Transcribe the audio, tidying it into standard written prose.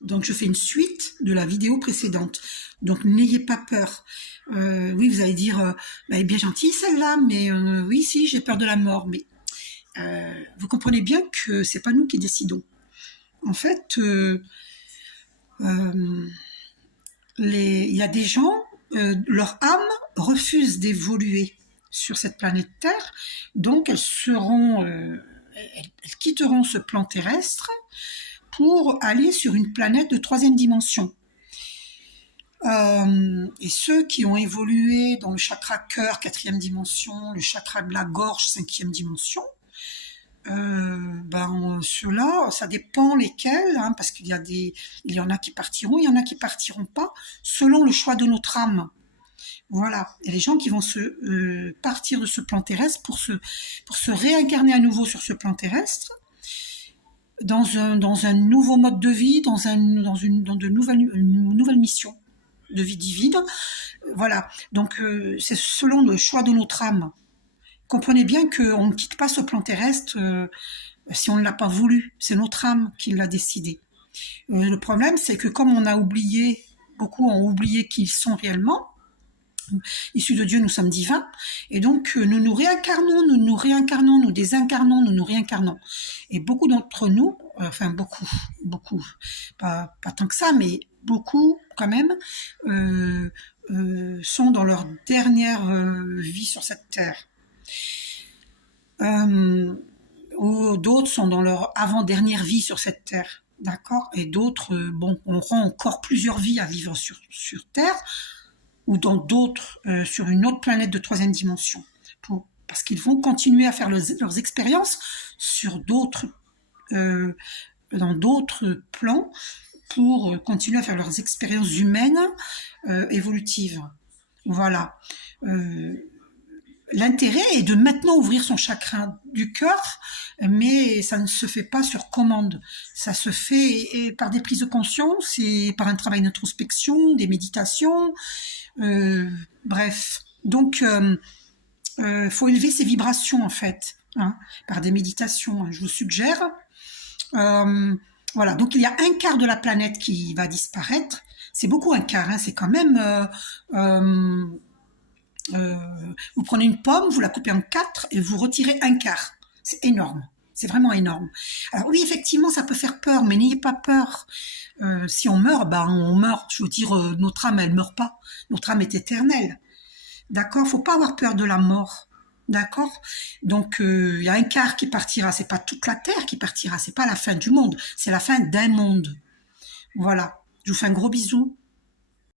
Donc, je fais une suite de la vidéo précédente. Donc, n'ayez pas peur. Oui, vous allez dire, bah, elle est bien gentille celle-là, mais oui, si, j'ai peur de la mort. Mais vous comprenez bien que c'est pas nous qui décidons. En fait, euh, il y a des gens, leur âme refuse d'évoluer sur cette planète Terre, donc elles quitteront ce plan terrestre pour aller sur une planète de troisième dimension. Et ceux qui ont évolué dans le chakra cœur, quatrième dimension, le chakra de la gorge, cinquième dimension, ceux-là, ça dépend lesquels, hein, parce il y en a qui partiront, il y en a qui partiront pas, selon le choix de notre âme. Voilà. Et les gens qui vont partir de ce plan terrestre pour se réincarner à nouveau sur ce plan terrestre, dans un nouveau mode de vie, dans une nouvelle mission de vie divine. Voilà. Donc, c'est selon le choix de notre âme. Comprenez bien qu'on ne quitte pas ce plan terrestre si on ne l'a pas voulu. C'est notre âme qui l'a décidé. Le problème, c'est que comme on a oublié, beaucoup ont oublié qui ils sont réellement, issus de Dieu, nous sommes divins, et donc nous nous réincarnons, nous désincarnons, nous nous réincarnons. Et beaucoup d'entre nous, enfin beaucoup, pas tant que ça, mais beaucoup quand même, sont dans leur dernière vie sur cette terre. Ou d'autres sont dans leur avant-dernière vie sur cette terre, d'accord? Et d'autres, auront encore plusieurs vies à vivre sur Terre, ou dans d'autres, sur une autre planète de troisième dimension, parce qu'ils vont continuer à faire leurs expériences sur dans d'autres plans, pour continuer à faire leurs expériences humaines évolutives. Voilà. L'intérêt est de maintenant ouvrir son chakra du cœur, mais ça ne se fait pas sur commande. Ça se fait par des prises de conscience et par un travail d'introspection, des méditations, bref. Donc, faut élever ses vibrations en fait, hein, par des méditations. Hein, je vous suggère. Voilà. Donc, il y a un quart de la planète qui va disparaître. C'est beaucoup un quart. Hein, c'est quand même. Vous prenez une pomme, vous la coupez en 4 et vous retirez un quart. C'est énorme. C'est vraiment énorme. Alors oui, effectivement, ça peut faire peur, mais n'ayez pas peur. Si on meurt, on meurt. Je veux dire, notre âme, elle meurt pas. Notre âme est éternelle. D'accord? Faut pas avoir peur de la mort. D'accord? Donc, il y a un quart qui partira. C'est pas toute la Terre qui partira. C'est pas la fin du monde. C'est la fin d'un monde. Voilà. Je vous fais un gros bisou.